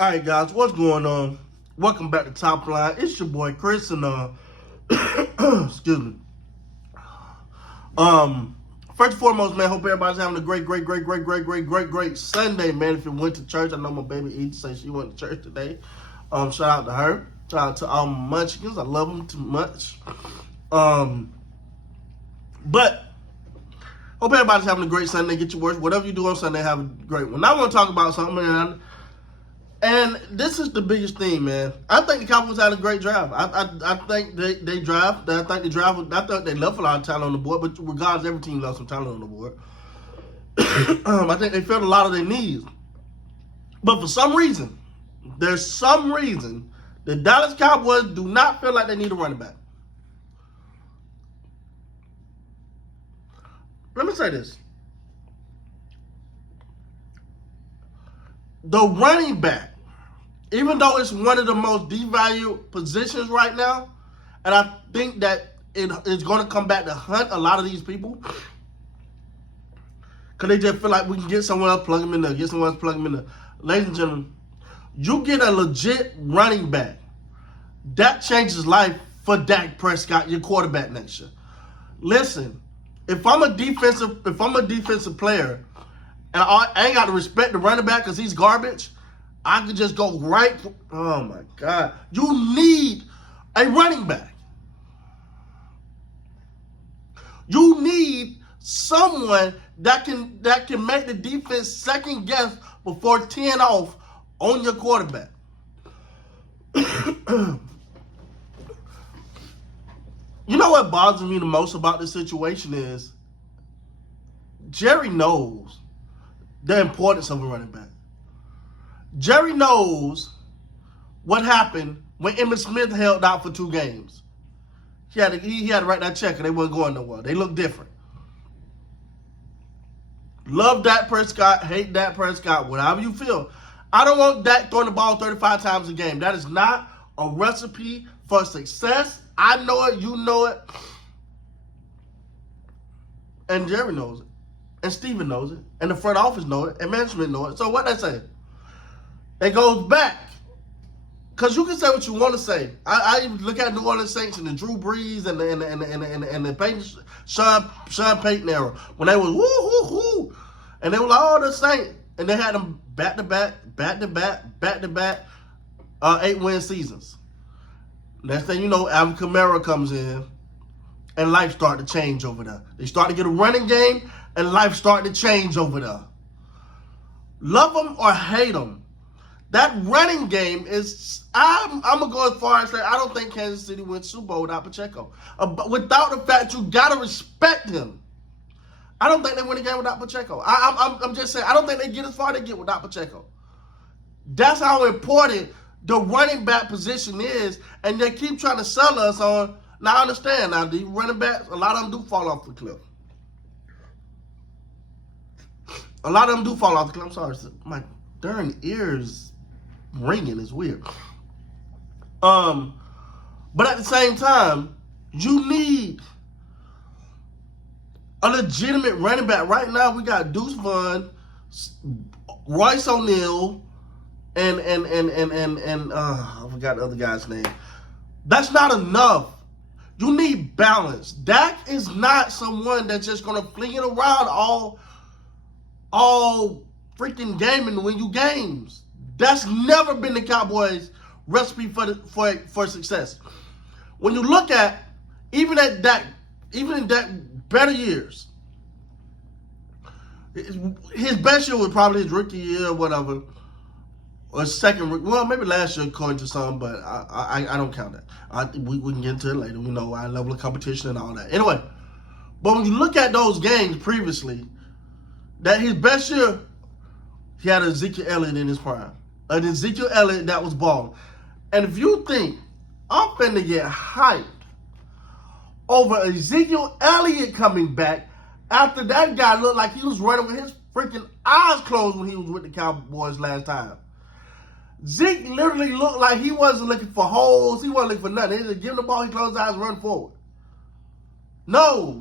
All right, guys, what's going on? Welcome back to Top Line. It's your boy Chris, and excuse me. First and foremost, man, hope everybody's having a great Sunday, man. If you went to church, I know my baby Edie say she went to church today. Shout out to her. Shout out to all my munchkins. I love them too much. But hope everybody's having a great Sunday. Get your work. Whatever you do on Sunday, have a great one. Now I want to talk about something, man. And this is the biggest thing, man. I think the Cowboys had a great drive. I think they drive. I think they left a lot of talent on the board, but regardless, every team left some talent on the board. I think they filled a lot of their needs. But for some reason, there's some reason the Dallas Cowboys do not feel like they need a running back. Let me say this. The running back, even though it's one of the most devalued positions right now, and I think that it's going to come back to hunt a lot of these people, because they just feel like we can get someone else, plug them in there, get someone else, plug them in there. Ladies and gentlemen, you get a legit running back, that changes life for Dak Prescott, your quarterback next year. Listen, if I'm a defensive player, and I ain't got to respect the running back because he's garbage, I could just go right. Oh, my God. You need a running back. You need someone that can make the defense second guess before teeing off on your quarterback. You know what bothers me the most about this situation is Jerry knows the importance of a running back. Jerry knows what happened when Emmitt Smith held out for 2 games. He had to write that check and they weren't going nowhere. They look different. Love Dak Prescott, hate Dak Prescott, whatever you feel. I don't want Dak throwing the ball 35 times a game. That is not a recipe for success. I know it, you know it. And Jerry knows it. And Steven knows it. And the front office knows it. And management knows it. So what they say? It goes back. Because you can say what you want to say. I even look at New Orleans Saints and the Drew Brees and the Peyton, Sean Payton era. When they was woo. And they were like, oh, the Saints. And they had them back-to-back 8-win seasons. Next thing you know, Alvin Kamara comes in. And life started to change over there. They started to get a running game, and life started to change over there. Love them or hate them, that running game is, I'm going to go as far as say, I don't think Kansas City wins Super Bowl without Pacheco. Without the fact you got to respect him. I don't think they win a game without Pacheco. I'm just saying, I don't think they get as far as they get without Pacheco. That's how important the running back position is, and they keep trying to sell us on. Now, I understand. Now, the running backs, a lot of them do fall off the cliff. A lot of them do fall off the cliff. I'm sorry. My darn ears ringing is weird. But at the same time, you need a legitimate running back. Right now, we got Deuce Vaughn, Royce O'Neal, and I forgot the other guy's name. That's not enough. You need balance. Dak is not someone that's just going to fling it around all freaking game and win you games. That's never been the Cowboys' recipe for success. When you look at, even in Dak better years, his best year was probably his rookie year or whatever. Or second, well, maybe last year according to some, but I don't count that. We can get into it later. We know our level of competition and all that. Anyway, but when you look at those games previously, that his best year, he had Ezekiel Elliott in his prime. An Ezekiel Elliott that was balling. And if you think I'm finna get hyped over Ezekiel Elliott coming back after that guy looked like he was running with his freaking eyes closed when he was with the Cowboys last time. Zeke literally looked like he wasn't looking for holes. He wasn't looking for nothing. He just give him the ball, he closed his eyes, run forward. No.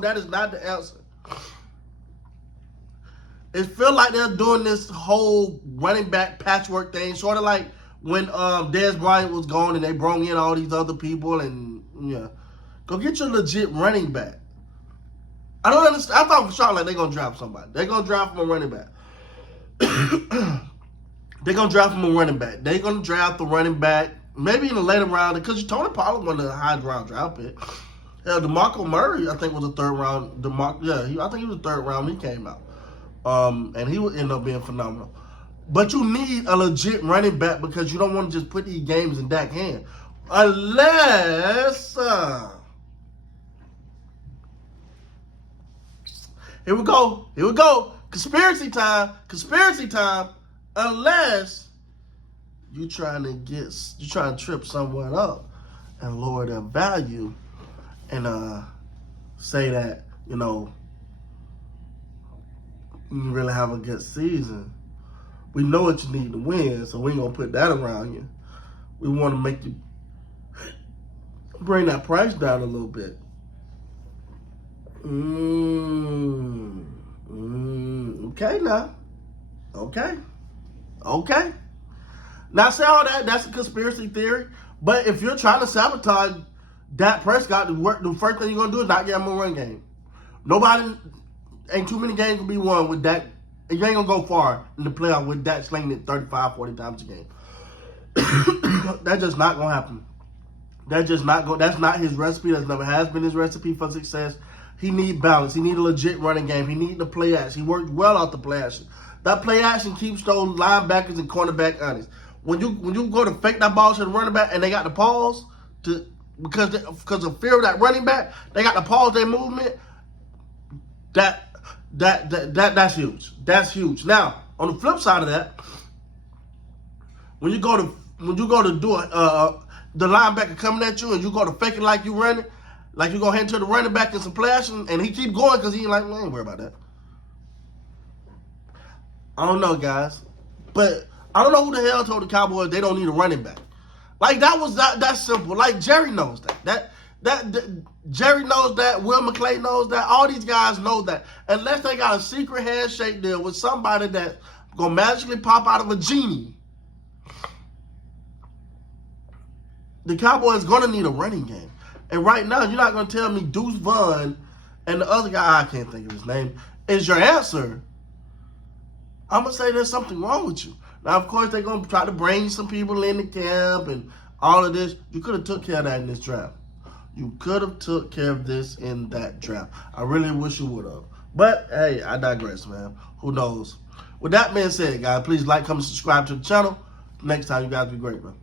That is not the answer. It feels like they're doing this whole running back patchwork thing, sort of like when Dez Bryant was gone and they brought in all these other people, and yeah, go get your legit running back. I don't understand. I thought for sure like they're gonna draft somebody. They're gonna draft from a running back. They're gonna draft from a running back. They're gonna draft the running back maybe in the later round because Tony Pollard was a high round draft pick. DeMarco Murray, I think, was a third round. I think he was third round when he came out. And he would end up being phenomenal. But you need a legit running back because you don't want to just put these games in Dak's hand. Unless, here we go. Conspiracy time. Unless you trying to trip someone up and lower their value and say that, you really have a good season. We know what you need to win, so we ain't gonna put that around you. We want to make you bring that price down a little bit. Okay now. Okay. Now say all that's a conspiracy theory. But if you're trying to sabotage Dak Prescott, the first thing you're gonna do is not get him a run game. Ain't too many games gonna be won with Dak. You ain't gonna go far in the playoff with Dak slinging it 35, 40 times a game. That's just not gonna happen. That's not his recipe. That never has been his recipe for success. He need balance. He need a legit running game. He need the play action. He worked well off the play action. That play action keeps those linebackers and cornerback honest. When you go to fake that ball to the running back and they got the pause because of fear of that running back, they got to pause their movement. That's huge. That's huge. Now, on the flip side of that, when you go to do it, the linebacker coming at you and you go to fake it like you running, like you go head to the running back and some play action, and he keep going because he ain't like, I ain't worried about that. I don't know, guys, but I don't know who the hell told the Cowboys they don't need a running back. Like that's simple. Like Jerry knows that. Jerry knows that. Will McClay knows that. All these guys know that. Unless they got a secret handshake deal with somebody that's gonna magically pop out of a genie, the Cowboys gonna need a running game. And right now, you're not gonna tell me Deuce Vaughn and the other guy, I can't think of his name, is your answer. I'm gonna say there's something wrong with you. Now, of course, they're gonna try to bring some people in the camp and all of this. You could have took care of that in this draft. You could have took care of this in that draft. I really wish you would have. But, hey, I digress, man. Who knows? With that being said, guys, please like, comment, subscribe to the channel. Next time, you guys be great, man.